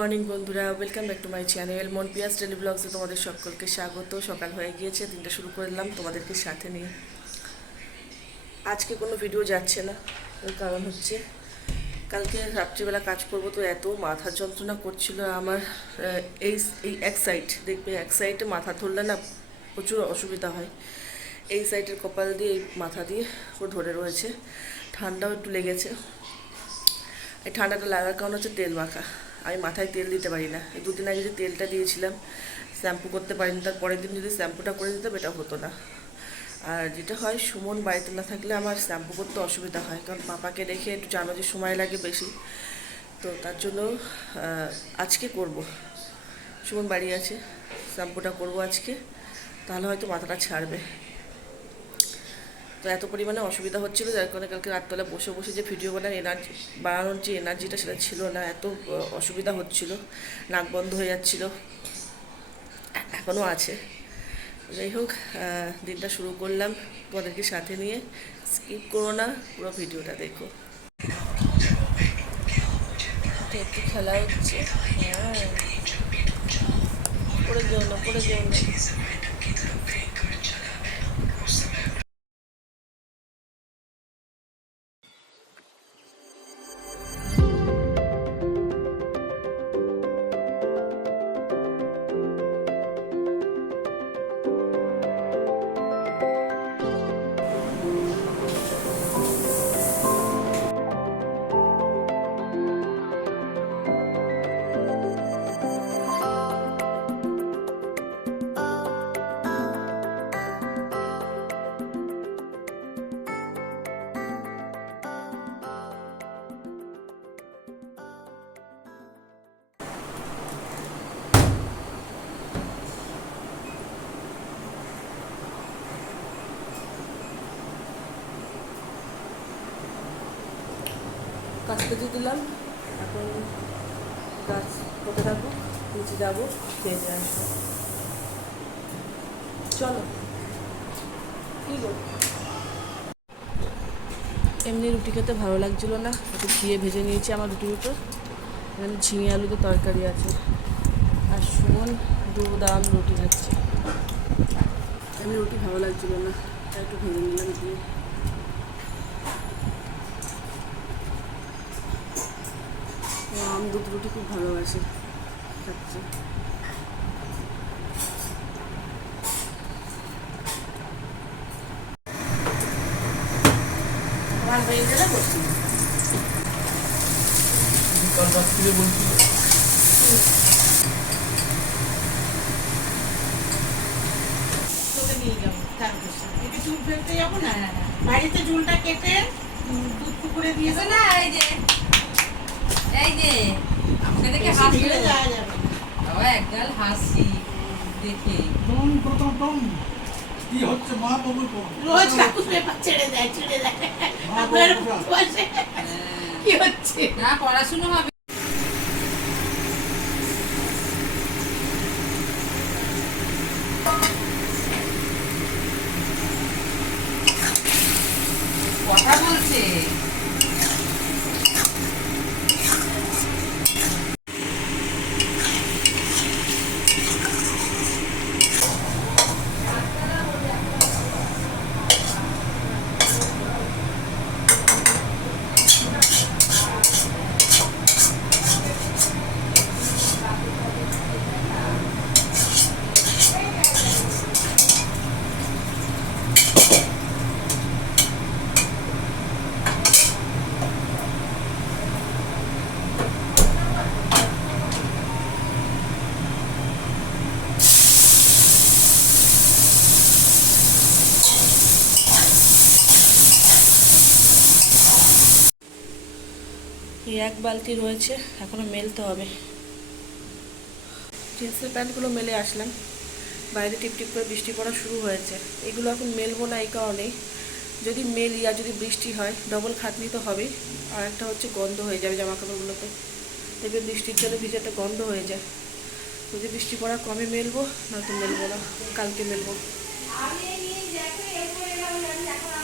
Morning বন্ধুরা welcome back to my channel Mon Piyas daily ব্লগসে তোমাদের সকলকে স্বাগত। সকাল হয়ে গিয়েছে, দিনটা শুরু করলাম তোমাদেরকে সাথে নিয়ে। আজকে কোনো ভিডিও যাচ্ছে না, এর কারণ হচ্ছে কালকে রাত্রিবেলা কাজ করব তো এত মাথা যন্ত্রণা করছিল আমার এই এই এক সাইড দেখবে এক সাইডে মাথা ধরলে না প্রচুর অসুবিধা হয়। এই সাইডের কপাল দিয়ে, এই মাথা দিয়ে ও ধরে রয়েছে। ঠান্ডাও একটু লেগেছে। এই ঠান্ডাটা লাগার কারণ হচ্ছে তেল মাখা। আমি মাথায় তেল দিতে পারি না। এই দুদিন আগে যে তেলটা দিয়েছিলাম, শ্যাম্পু করতে পারিনি তার পরের দিন যদি শ্যাম্পুটা করে দিতাম, এটা হতো না। আর যেটা হয়, সুমন বাড়িতে না থাকলে আমার শ্যাম্পু করতে অসুবিধা হয়, কারণ পাপাকে রেখে একটু জানো যে সময় লাগে বেশি। তো তার জন্য আজকে করব। সুমন বাড়ি আছে, শ্যাম্পুটা করব আজকে, তাহলে হয়তো মাথাটা ছাড়বে। তো এত পরিমাণে অসুবিধা হচ্ছিল যার কারণে কালকে রাতবেলা বসে বসে যে ভিডিও বানার এনার্জি বানানোর যে এনার্জিটা সেটা ছিল না, এত অসুবিধা হচ্ছিল, নাক বন্ধ হয়ে যাচ্ছিল এখনও আছে। যাই হোক দিনটা শুরু করলাম তোমাদেরকে সাথে নিয়ে। স্কিপ করো না, পুরো ভিডিওটা দেখো। একটু খেলা হচ্ছে। হ্যাঁ। পড়ে যেও না, পড়ে যেও না। কাজ করতে দিলাম। এখন গাছ করতে থাকব, নিচে যাব, খেয়ে দিয়ে আসব। চলো। কি গো? এমনি রুটি খেতে ভালো লাগছিল না, একটু ঘিয়ে ভেজে নিয়েছি আমার রুটির উপর। এখানে ঝিঙে আলুতে তরকারি আছে। আর শুন সুমন দুদাম রুটি খাচ্ছে। এমনি রুটি ভালো লাগছিল না একটু ভেজে নিলাম দিয়ে ও আম দুধ রুটি খুব ভালোবাসে। খাচ্ছে। ফেলতে যাব না বাড়িতে চুলটা কেটে দুধ পুকুরে দিয়ে এসো দেবো। না, এই যে এই যে আমাকে দেখে হাসি যাওয়া যাবে। বাবা একগাল হাসি দেখে। টম টম টম। কি হচ্ছে মা বাবুর রোজ পেপার ছেড়ে দেয় ছেড়ে দেয়। হ্যাঁ। কি হচ্ছে? না পড়াশুনো হবে কথা বলছে এই এক বালতি রয়েছে, এখনও মেলতে হবে। জিন্সের প্যান্টগুলো মেলে আসলাম। বাইরে টিপ টিপ করে বৃষ্টি পড়া শুরু হয়েছে। এগুলো এখন মেলবো না এই কারণেই যদি মেলি আর যদি বৃষ্টি হয় ডবল খাটনি তো হবেই। আর একটা হচ্ছে গন্ধ হয়ে যাবে জামা কাপড়গুলোতে দেখবে বৃষ্টির জন্য ভিজে একটা গন্ধ হয়ে যায়। যদি বৃষ্টি পড়া কমে মেলবো, নয়তো মেলবো না। কালকে মেলবো।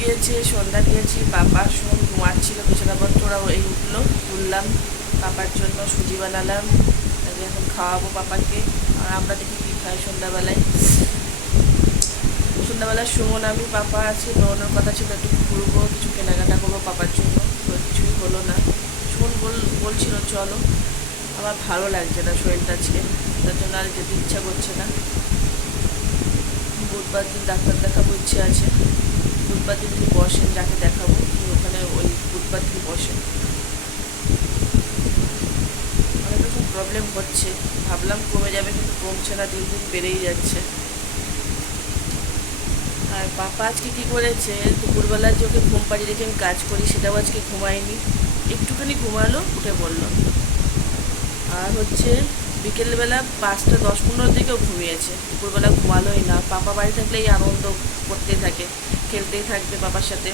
গিয়েছে, সন্ধ্যা দিয়েছি পাপা শুন ঘুমাচ্ছিল বিছানাপত্র ওরাও এই উঠল, উঠলাম পাপার জন্য সুজি বানালাম তাকে এখন খাওয়াবো পাপাকে আর আমরা দেখি কী খাই সন্ধ্যাবেলায়। সন্ধ্যাবেলায় সুমন আমি পাপা আছে বেরোনোর কথা ছিল একটু ঘুরবো, কিছু কেনাকাটা করব পাপার জন্য, তো কিছুই হলো না। সুমন বল, বলছিল, চলো। আমার ভালো লাগছে না শরীরটা আজকে, তার জন্য আর যেতে ইচ্ছা করছে না। বুধবার দিন ডাক্তার দেখাবো, ইচ্ছে আছে। দিন তিনি বসেন, যাকে দেখাবো তিনি ওখানে ওই বুধবার দিন বসেন। অনেক রকম প্রবলেম হচ্ছে। ভাবলাম কমে যাবে, কিন্তু কমছে না দিন দিন বেড়েই যাচ্ছে। আর পাপা আজকে কী করেছে? দুপুরবেলা যে ওকে ঘুম পাড়িয়ে রেখে আমি কাজ করি, সেটাও আজকে ঘুমায়নি। একটুখানি ঘুমালো, উঠে বলল আর হচ্ছে বিকেলবেলা পাঁচটা দশ পনেরোর দিকেও ঘুমিয়েছে। দুপুরবেলা ঘুমালোই না। পাপা বাড়ি থাকলে এই আনন্দ করতেই থাকে। খেলতেই থাকবে বাবার সাথে।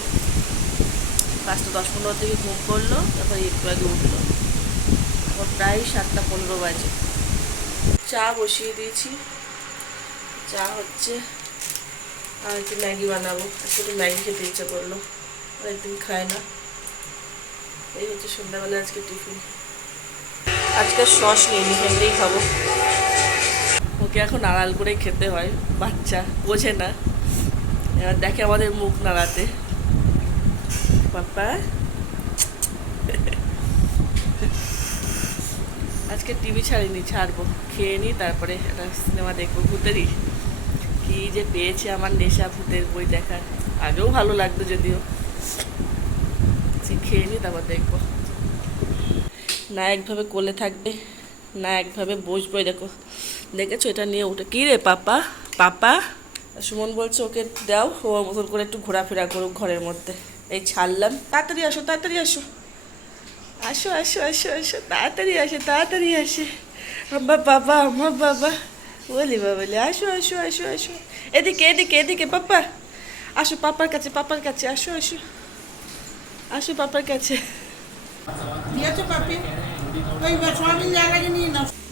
পাঁচটা দশ পনেরো থেকে ঘুম করল, তারপর একটু আগে উঠল। এখন প্রায় সাতটা পনেরো বাজে। চা বসিয়ে দিয়েছি। চা হচ্ছে, আর একটু ম্যাগি বানাবো। আজকে একটু ম্যাগি খেতে ইচ্ছা করল, অনেকদিন খায় না। এই হচ্ছে সন্ধ্যাবেলা আজকে টিফিন। আজকে সস নিয়ে নি এমনিই খাব। ওকে এখন আড়াল করেই খেতে হয়, বাচ্চা বোঝে না। এবার দেখে আমাদের মুখ নাড়াতে। পাপা আজকে টিভি ছাড়িনি, ছাড়বো। খেয়ে নিই তারপরে একটা সিনেমা দেখব। ভূতেরই। কি যে পেয়েছে আমার নেশা ভূতের বই দেখার। আগেও ভালো লাগতো যদিও। খেয়ে নিই তারপর দেখব। না একভাবে কোলে থাকবে, না একভাবে বসবো দেখো। দেখেছ এটা নিয়ে উঠে কী রে পাপা পাপা সুমন বলছে ওকে দাও ও ওর মতন করে একটু ঘোরাফেরা করুক ঘরের মধ্যে। এই ছাড়লাম। তাড়াতাড়ি আসো তাড়াতাড়ি আসো। আসো আসো আসো আসো তাড়াতাড়ি আসে তাড়াতাড়ি আসে। আমার বাবা আমার বাবা। বলি বাবলি আসো আসো আসো আসো। এদিকে এদিকে এদিকে পাপা। আসো পাপার কাছে পাপার কাছে আসো আসো। আসো পাপার কাছে।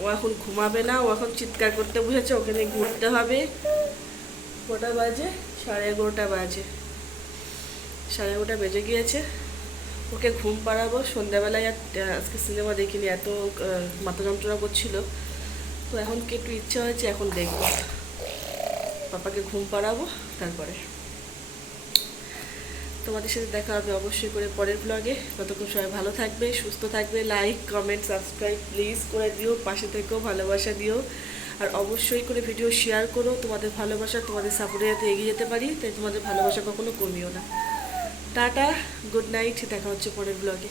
ও এখন ঘুমাবে না ও এখন চিৎকার করতে বসেছে ওখানে ঘুরতে হবে। কটা বাজে? সাড়ে এগারোটা বাজে। সাড়ে এগারোটা বেজে গিয়েছে। ওকে ঘুম পাড়াবো। সন্ধ্যাবেলায় আজকে সিনেমা দেখিনি, এত মাথা যন্ত্রণা করছিল। তো এখন কি একটু ইচ্ছা হয়েছে, এখন দেখব। পাপাকে ঘুম পাড়াবো, তারপরে। তোমাদের সাথে দেখা হবে অবশ্যই করে পরের ব্লগে ততক্ষণ সবাই ভালো থাকবে, সুস্থ থাকবে। লাইক কমেন্ট সাবস্ক্রাইব প্লিজ করে দিও। পাশে থেকেও ভালোবাসা দিও। আর অবশ্যই করে ভিডিও শেয়ার করো। তোমাদের ভালোবাসা, তোমাদের সাপোর্টে যাতে এগিয়ে যেতে পারি, তাই তোমাদের ভালোবাসা কখনো কমিও না। টাটা গুড নাইট দেখা হচ্ছে পরের ব্লগে